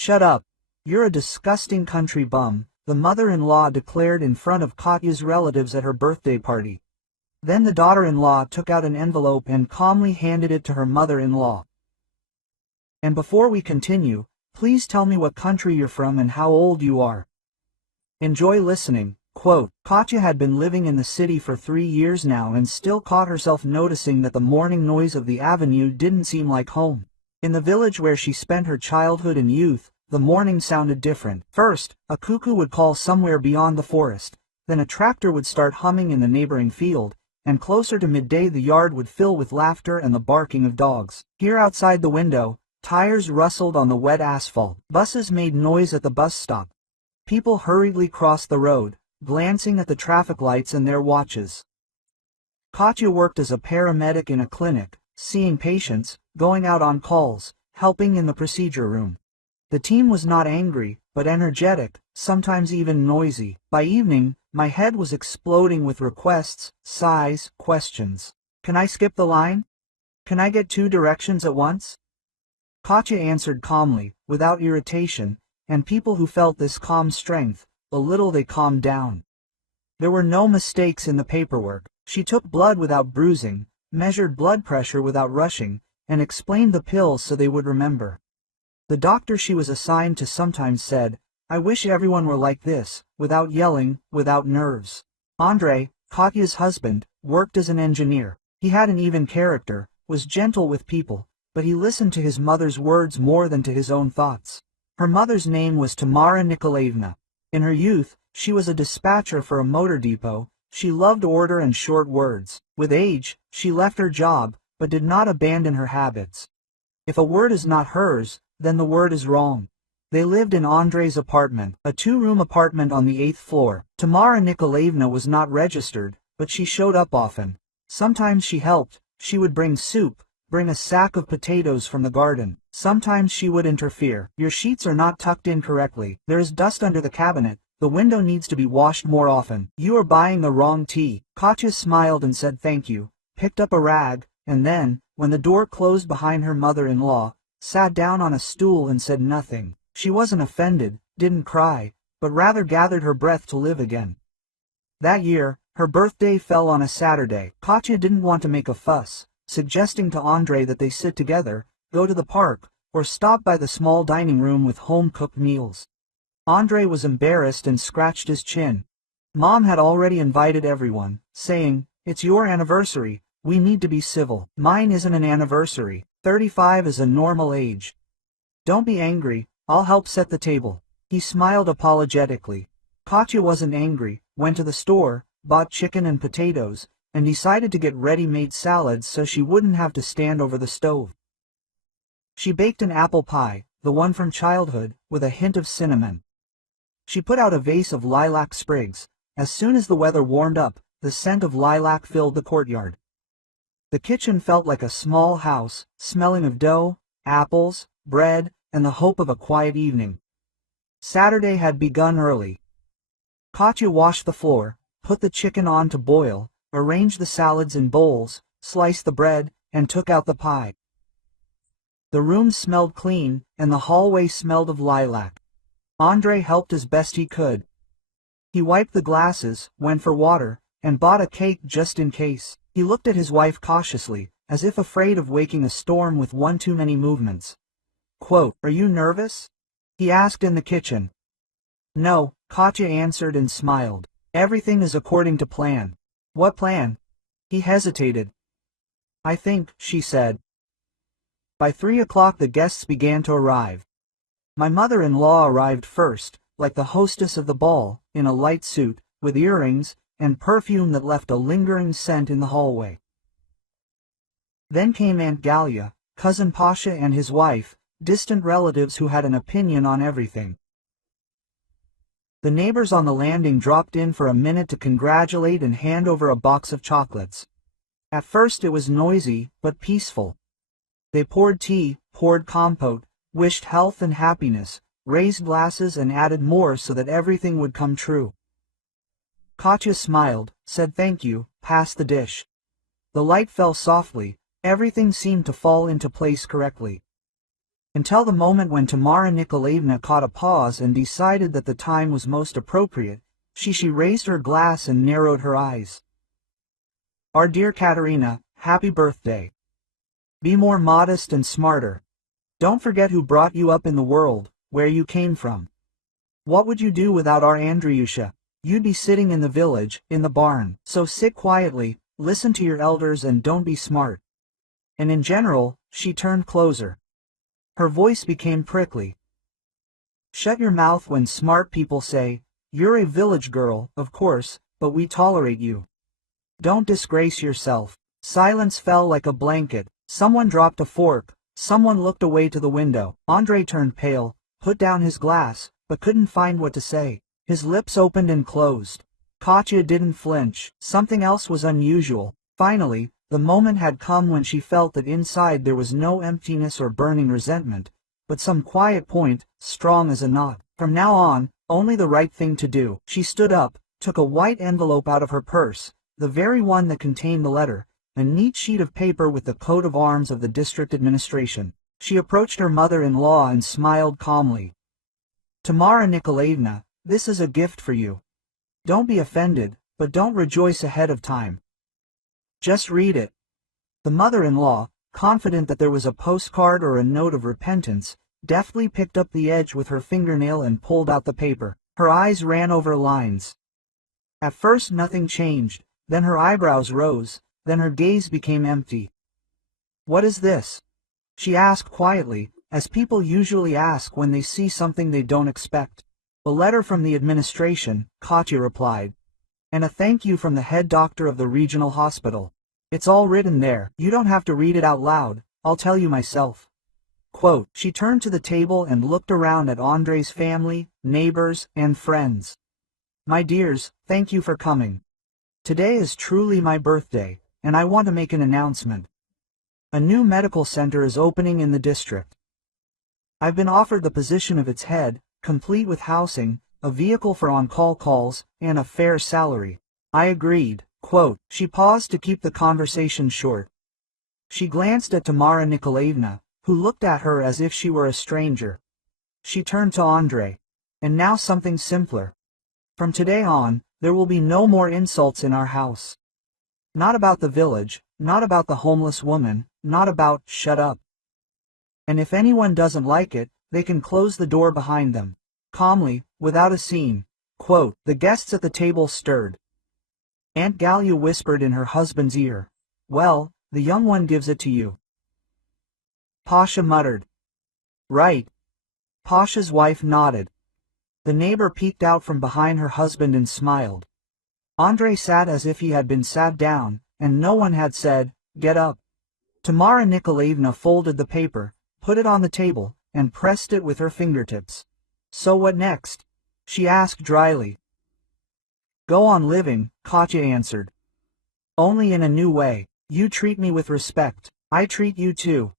"Shut up. You're a disgusting country bum," the mother-in-law declared in front of Katya's relatives at her birthday party. Then the daughter-in-law took out an envelope and calmly handed it to her mother-in-law. "And before we continue, please tell me what country you're from and how old you are." Enjoy listening. Quote, Katya had been living in the city for 3 years now and still caught herself noticing that the morning noise of the avenue didn't seem like home. In the village where she spent her childhood and youth, the morning sounded different. First, a cuckoo would call somewhere beyond the forest, then a tractor would start humming in the neighboring field, and closer to midday the yard would fill with laughter and the barking of dogs. Here outside the window, tires rustled on the wet asphalt. Buses made noise at the bus stop. People hurriedly crossed the road, glancing at the traffic lights and their watches. Katya worked as a paramedic in a clinic, seeing patients, going out on calls, helping in the procedure room. The team was not angry, but energetic, sometimes even noisy. By evening, my head was exploding with requests, sighs, questions. "Can I skip the line? Can I get 2 directions at once?" Katya answered calmly, without irritation, and people who felt this calm strength, a little they calmed down. There were no mistakes in the paperwork. She took blood without bruising, measured blood pressure without rushing, and explained the pills so they would remember. The doctor she was assigned to sometimes said, "I wish everyone were like this, without yelling, without nerves." Andrei, Katya's husband, worked as an engineer. He had an even character, was gentle with people, but he listened to his mother's words more than to his own thoughts. Her mother's name was Tamara Nikolaevna. In her youth, she was a dispatcher for a motor depot. She loved order and short words. With age, she left her job, but did not abandon her habits. If a word is not hers, then the word is wrong. They lived in Andrei's apartment, a 2-room apartment on the 8th floor. Tamara Nikolaevna was not registered, but she showed up often. Sometimes she helped. She would bring soup, bring a sack of potatoes from the garden. Sometimes she would interfere. "Your sheets are not tucked in correctly. There is dust under the cabinet. The window needs to be washed more often. You are buying the wrong tea." Katya smiled and said thank you, picked up a rag, and then, when the door closed behind her mother-in-law, sat down on a stool and said nothing. She wasn't offended, didn't cry, but rather gathered her breath to live again. That year, her birthday fell on a Saturday. Katya didn't want to make a fuss, suggesting to Andrei that they sit together, go to the park, or stop by the small dining room with home-cooked meals. Andrei was embarrassed and scratched his chin. Mom had already invited everyone, saying, "It's your anniversary, we need to be civil." "Mine isn't an anniversary. 35 is a normal age." "Don't be angry, I'll help set the table." He smiled apologetically. Katya wasn't angry, went to the store, bought chicken and potatoes, and decided to get ready-made salads so she wouldn't have to stand over the stove. She baked an apple pie, the one from childhood, with a hint of cinnamon. She put out a vase of lilac sprigs. As soon as the weather warmed up, the scent of lilac filled the courtyard. The kitchen felt like a small house, smelling of dough, apples, bread, and the hope of a quiet evening. Saturday had begun early. Katya washed the floor, put the chicken on to boil, arranged the salads in bowls, sliced the bread, and took out the pie. The room smelled clean, and the hallway smelled of lilac. Andrei helped as best he could. He wiped the glasses, went for water, and bought a cake just in case. He looked at his wife cautiously, as if afraid of waking a storm with one too many movements. Quote, "Are you nervous?" he asked in the kitchen. "No," Katya answered and smiled. "Everything is according to plan." "What plan?" He hesitated. "I think," she said. By 3 o'clock the guests began to arrive. My mother-in-law arrived first, like the hostess of the ball, in a light suit, with earrings, and perfume that left a lingering scent in the hallway. Then came Aunt Galia, Cousin Pasha and his wife, distant relatives who had an opinion on everything. The neighbors on the landing dropped in for a minute to congratulate and hand over a box of chocolates. At first it was noisy, but peaceful. They poured tea, poured compote, wished health and happiness, raised glasses and added more so that everything would come true. Katya smiled, said thank you, passed the dish. The light fell softly, everything seemed to fall into place correctly. until the moment when Tamara Nikolaevna caught a pause and decided that the time was most appropriate. She raised her glass and narrowed her eyes. Our dear Katerina, happy birthday. Be more modest and smarter. Don't forget who brought you up in the world, where you came from. What would you do without our Andriusha? You'd be sitting in the village, in the barn. So sit quietly, listen to your elders and don't be smart. And in general, she turned closer. Her voice became prickly. Shut your mouth when smart people say, you're a village girl, of course, but we tolerate you. Don't disgrace yourself. Silence fell like a blanket. Someone dropped a fork. Someone looked away to the window. Andrei turned pale, put down his glass, but couldn't find what to say. His lips opened and closed. Katya didn't flinch. Something else was unusual. Finally, the moment had come when she felt that inside there was no emptiness or burning resentment, but some quiet point, strong as a knot. From now on, only the right thing to do. She stood up, took a white envelope out of her purse, the very one that contained the letter, a neat sheet of paper with the coat of arms of the district administration. She approached her mother-in-law and smiled calmly. Tamara Nikolaevna, this is a gift for you. Don't be offended, but don't rejoice ahead of time. Just read it. The mother-in-law, confident that there was a postcard or a note of repentance, deftly picked up the edge with her fingernail and pulled out the paper. Her eyes ran over lines. At first nothing changed, then her eyebrows rose, then her gaze became empty. What is this? She asked quietly, as people usually ask when they see something they don't expect. A letter from the administration, Katya replied. And a thank you from the head doctor of the regional hospital. It's all written there. You don't have to read it out loud, I'll tell you myself. Quote, she turned to the table and looked around at Andrei's family, neighbors, and friends. My dears, thank you for coming. Today is truly my birthday, and I want to make an announcement. A new medical center is opening in the district. I've been offered the position of its head, complete with housing, a vehicle for on-call calls, and a fair salary. I agreed. Quote, she paused to keep the conversation short. She glanced at Tamara Nikolaevna, who looked at her as if she were a stranger. She turned to Andrei. And now something simpler. From today on, there will be no more insults in our house. Not about the village, not about the homeless woman, not about, shut up. And if anyone doesn't like it, they can close the door behind them. Calmly, without a scene. Quote, the guests at the table stirred. Aunt Galia whispered in her husband's ear. Well, the young one gives it to you. Pasha muttered. Right. Pasha's wife nodded. The neighbor peeked out from behind her husband and smiled. Andrei sat as if he had been sat down, and no one had said, get up. Tamara Nikolaevna folded the paper, put it on the table, and pressed it with her fingertips. So what next? She asked dryly. Go on living, Katya answered. Only in a new way. You treat me with respect. I treat you too.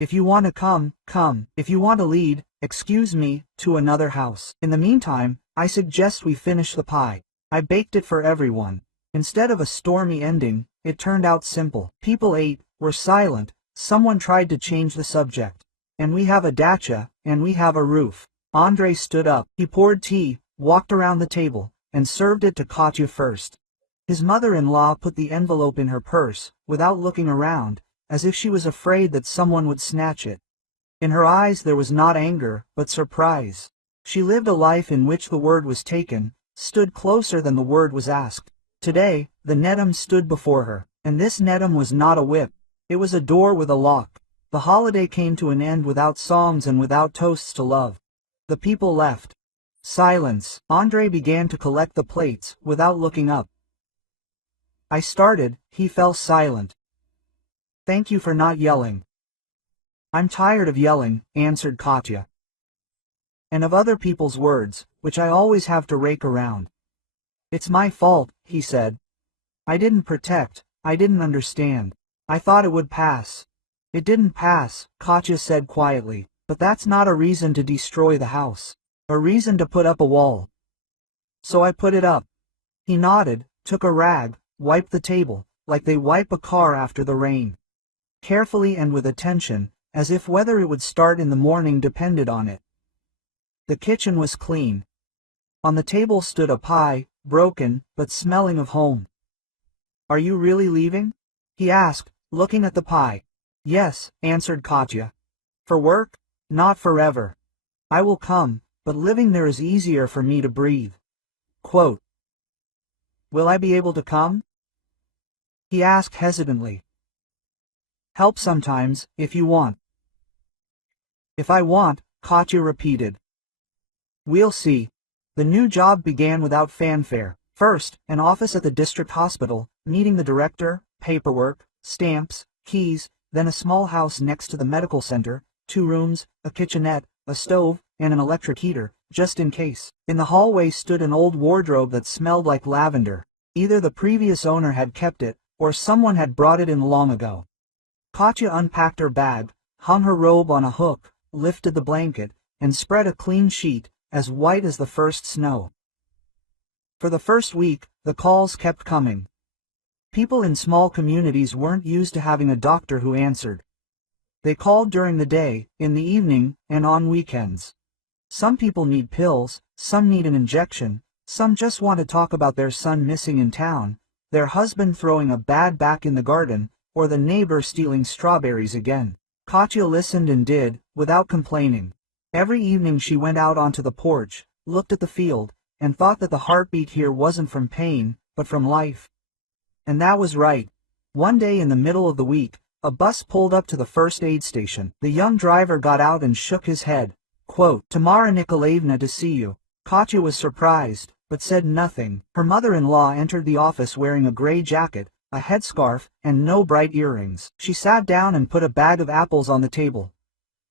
If you want to come, come. If you want to lead, excuse me, to another house. In the meantime, I suggest we finish the pie. I baked it for everyone. Instead of a stormy ending, it turned out simple. People ate, were silent, someone tried to change the subject. And we have a dacha, and we have a roof. Andrei stood up. He poured tea, walked around the table, and served it to Katya first. His mother-in-law put the envelope in her purse, without looking around, as if she was afraid that someone would snatch it. In her eyes there was not anger, but surprise. She lived a life in which the word was taken, stood closer than the word was asked. Today, the Nedum stood before her, and this Nedum was not a whip. It was a door with a lock. The holiday came to an end without songs and without toasts to love. The people left. Silence. Andrei began to collect the plates, without looking up. I started, he fell silent. Thank you for not yelling. I'm tired of yelling, answered Katya. And of other people's words, which I always have to rake around. It's my fault, he said. I didn't protect, I didn't understand. I thought it would pass. It didn't pass, Katya said quietly, but that's not a reason to destroy the house. A reason to put up a wall. So I put it up. He nodded, took a rag, wiped the table, like they wipe a car after the rain. Carefully and with attention, as if whether it would start in the morning depended on it. The kitchen was clean. On the table stood a pie, broken, but smelling of home. "Are you really leaving?" he asked, looking at the pie. "Yes," answered Katya. "For work? Not forever. I will come, but living there is easier for me to breathe." Quote, "Will I be able to come?" he asked hesitantly. "Help sometimes, if you want." "If I want," Katya repeated. "We'll see." The new job began without fanfare. First, an office at the district hospital, meeting the director, paperwork, stamps, keys, then a small house next to the medical center, 2 rooms, a kitchenette, a stove, and an electric heater, just in case. In the hallway stood an old wardrobe that smelled like lavender. Either the previous owner had kept it, or someone had brought it in long ago. Katya unpacked her bag, hung her robe on a hook, lifted the blanket, and spread a clean sheet, as white as the first snow. For the first week, the calls kept coming. People in small communities weren't used to having a doctor who answered. They called during the day, in the evening, and on weekends. Some people need pills, some need an injection, some just want to talk about their son missing in town, their husband throwing a bad back in the garden, or the neighbor stealing strawberries again. Katya listened and did, without complaining. Every evening she went out onto the porch, looked at the field, and thought that the heartbeat here wasn't from pain, but from life. And that was right. One day in the middle of the week, a bus pulled up to the first aid station. The young driver got out and shook his head. Quote, "Tamara Nikolaevna to see you." Katya was surprised, but said nothing. Her mother-in-law entered the office wearing a gray jacket, a headscarf, and no bright earrings. She sat down and put a bag of apples on the table.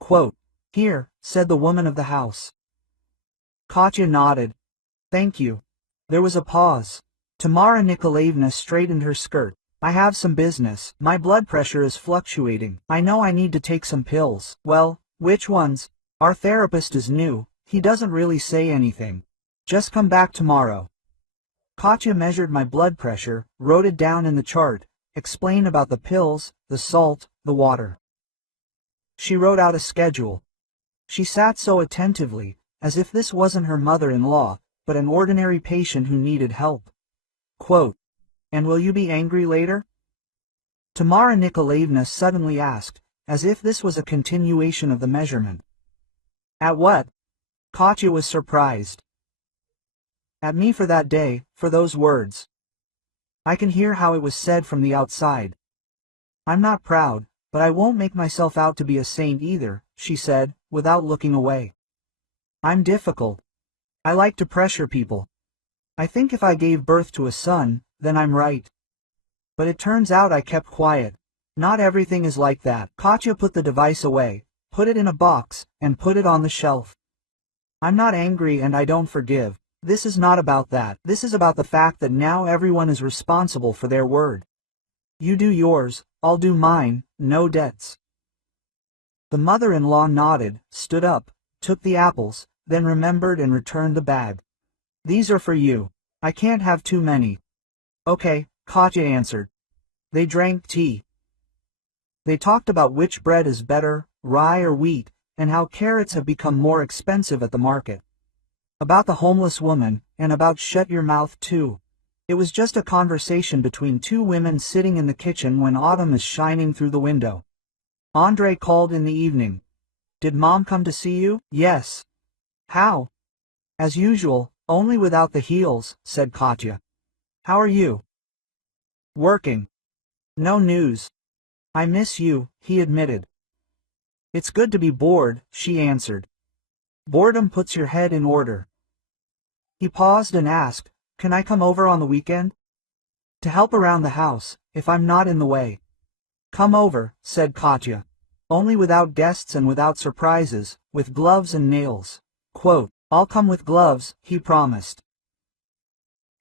Quote, "Here," said the woman of the house. Katya nodded. "Thank you." There was a pause. Tamara Nikolaevna straightened her skirt. "I have some business. My blood pressure is fluctuating. I know I need to take some pills." "Well, which ones?" "Our therapist is new. He doesn't really say anything. Just come back tomorrow." Katya measured my blood pressure, wrote it down in the chart, explained about the pills, the salt, the water. She wrote out a schedule. She sat so attentively, as if this wasn't her mother-in-law, but an ordinary patient who needed help. Quote, "And will you be angry later?" Tamara Nikolaevna suddenly asked, as if this was a continuation of the measurement. "At what?" Katya was surprised. "At me for that day, for those words. I can hear how it was said from the outside. I'm not proud, but I won't make myself out to be a saint either," she said, without looking away. "I'm difficult. I like to pressure people. I think if I gave birth to a son, then I'm right. But it turns out I kept quiet. Not everything is like that." Katya put the device away, put it in a box, and put it on the shelf. "I'm not angry and I don't forgive. This is not about that. This is about the fact that now everyone is responsible for their word. You do yours, I'll do mine, no debts." The mother-in-law nodded, stood up, took the apples, then remembered and returned the bag. "These are for you. I can't have too many." "Okay," Katya answered. They drank tea. They talked about which bread is better, rye or wheat, and how carrots have become more expensive at the market. About the homeless woman, and about shut your mouth too. It was just a conversation between 2 women sitting in the kitchen when autumn is shining through the window. Andrei called in the evening. "Did Mom come to see you?" "Yes." "How?" "As usual, only without the heels," said Katya. "How are you?" "Working." "No news." "I miss you," he admitted. "It's good to be bored," she answered. "Boredom puts your head in order." He paused and asked, "Can I come over on the weekend?" "To help around the house, if I'm not in the way." "Come over," said Katya. "Only without guests and without surprises, with gloves and nails." Quote, "I'll come with gloves," he promised.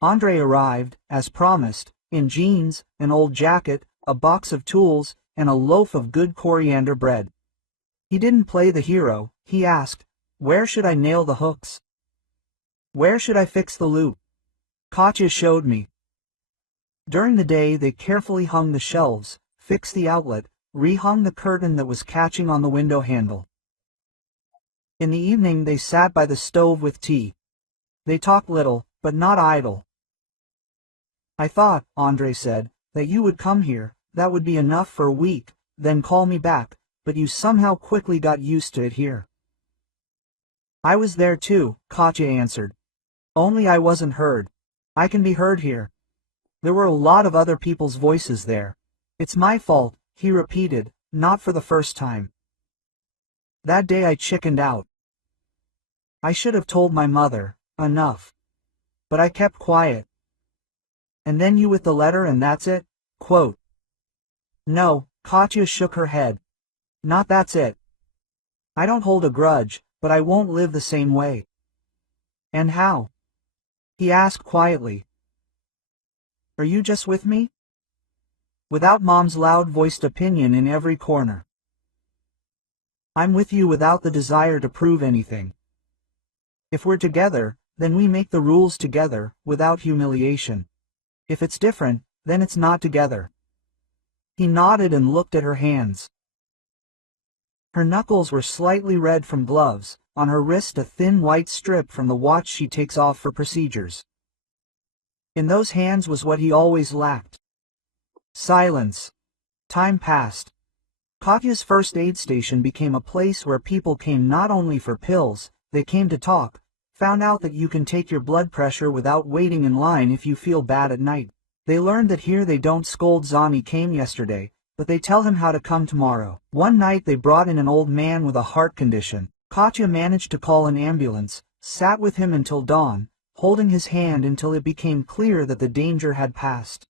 Andrei arrived, as promised, in jeans, an old jacket, a box of tools, and a loaf of good coriander bread. He didn't play the hero. He asked, "Where should I nail the hooks? Where should I fix the loop?" Katya showed me. During the day they carefully hung the shelves, fixed the outlet, rehung the curtain that was catching on the window handle. In the evening they sat by the stove with tea. They talked little, but not idle. "I thought," Andre said, "that you would come here, that would be enough for a week, then call me back, but you somehow quickly got used to it here." "I was there too," Katya answered. "Only I wasn't heard. I can be heard here. There were a lot of other people's voices there. It's my fault," he repeated, not for the first time. "That day I chickened out. I should have told my mother, enough. But I kept quiet. And then you with the letter and that's it?" Quote. "No," Katya shook her head. "Not that's it. I don't hold a grudge, but I won't live the same way." "And how?" he asked quietly. "Are you just with me?" Without Mom's loud-voiced opinion in every corner. "I'm with you without the desire to prove anything. If we're together, then we make the rules together, without humiliation. If it's different, then it's not together." He nodded and looked at her hands. Her knuckles were slightly red from gloves, on her wrist a thin white strip from the watch she takes off for procedures. In those hands was what he always lacked. Silence. Time passed. Katya's first aid station became a place where people came not only for pills, they came to talk, found out that you can take your blood pressure without waiting in line if you feel bad at night. They learned that here they don't scold Zami came yesterday, but they tell him how to come tomorrow. One night they brought in an old man with a heart condition. Katya managed to call an ambulance, sat with him until dawn, holding his hand until it became clear that the danger had passed.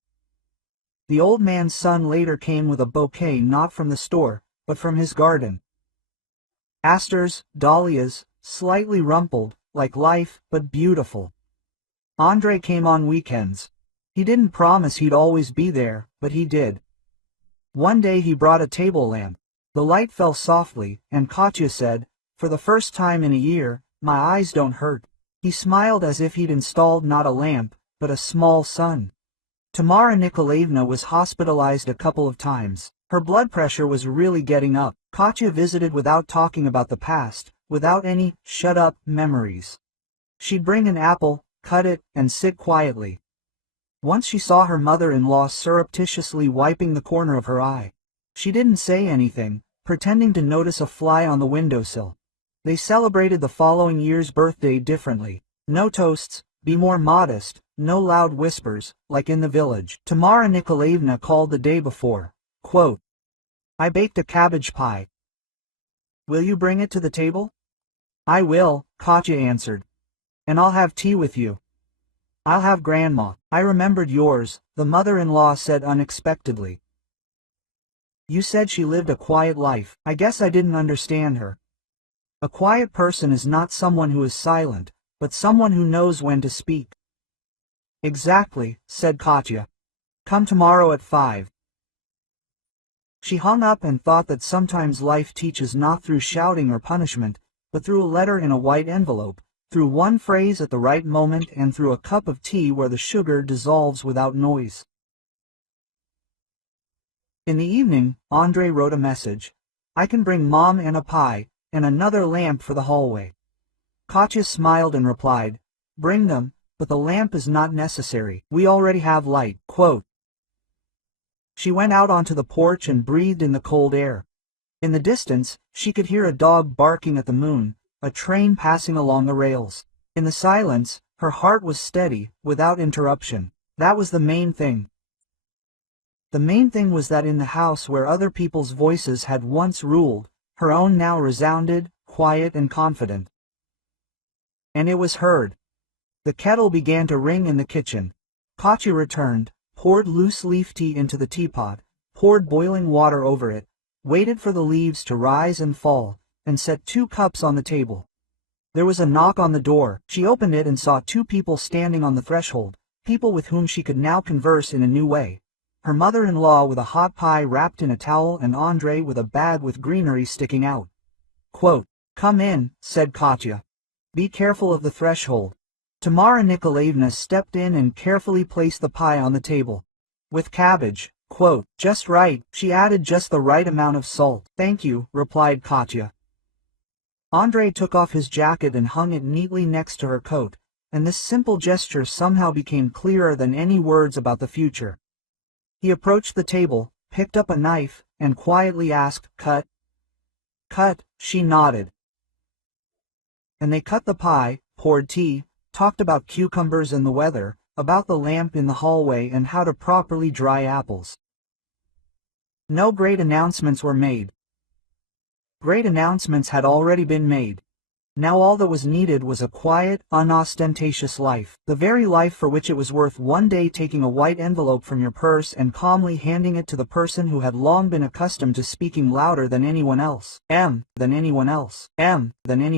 The old man's son later came with a bouquet not from the store, but from his garden. Asters, dahlias, slightly rumpled, like life, but beautiful. Andre came on weekends. He didn't promise he'd always be there, but he did. One day he brought a table lamp. The light fell softly, and Katya said, "For the first time in a year, my eyes don't hurt." He smiled as if he'd installed not a lamp, but a small sun. Tamara Nikolaevna was hospitalized a couple of times. Her blood pressure was really getting up. Katya visited without talking about the past, without any shut-up memories. She'd bring an apple, cut it, and sit quietly. Once she saw her mother-in-law surreptitiously wiping the corner of her eye. She didn't say anything, pretending to notice a fly on the windowsill. They celebrated the following year's birthday differently. No toasts, be more modest, no loud whispers, like in the village. Tamara Nikolaevna called the day before. Quote, "I baked a cabbage pie. Will you bring it to the table?" "I will," Katya answered. "And I'll have tea with you." "I'll have Grandma." "I remembered yours," the mother-in-law said unexpectedly. "You said she lived a quiet life. I guess I didn't understand her. A quiet person is not someone who is silent, but someone who knows when to speak." "Exactly," said Katya. "Come tomorrow at 5. She hung up and thought that sometimes life teaches not through shouting or punishment, but through a letter in a white envelope, through one phrase at the right moment and through a cup of tea where the sugar dissolves without noise. In the evening, Andre wrote a message. "I can bring Mom and a pie, and another lamp for the hallway." Katya smiled and replied, "Bring them, but the lamp is not necessary. We already have light." Quote. She went out onto the porch and breathed in the cold air. In the distance, she could hear a dog barking at the moon, a train passing along the rails. In the silence, her heart was steady, without interruption. That was the main thing. The main thing was that in the house where other people's voices had once ruled, her own now resounded, quiet and confident. And it was heard. The kettle began to ring in the kitchen. Katya returned, poured loose leaf tea into the teapot, poured boiling water over it, waited for the leaves to rise and fall, and set 2 cups on the table. There was a knock on the door. She opened it and saw 2 people standing on the threshold, people with whom she could now converse in a new way. Her mother-in-law with a hot pie wrapped in a towel and Andre with a bag with greenery sticking out. Quote, "Come in," said Katya. "Be careful of the threshold." Tamara Nikolaevna stepped in and carefully placed the pie on the table. "With cabbage," Quote, just right, she added just the right amount of salt. Thank you, replied Katya. Andrei took off his jacket and hung it neatly next to her coat, and this simple gesture somehow became clearer than any words about the future. He approached the table, picked up a knife, and quietly asked, cut? Cut, she nodded. And they cut the pie, poured tea, talked about cucumbers and the weather, about the lamp in the hallway and how to properly dry apples. No great announcements were made. Great announcements had already been made. Now all that was needed was a quiet, unostentatious life, the very life for which it was worth one day taking a white envelope from your purse and calmly handing it to the person who had long been accustomed to speaking louder than anyone else, than anyone else, than anyone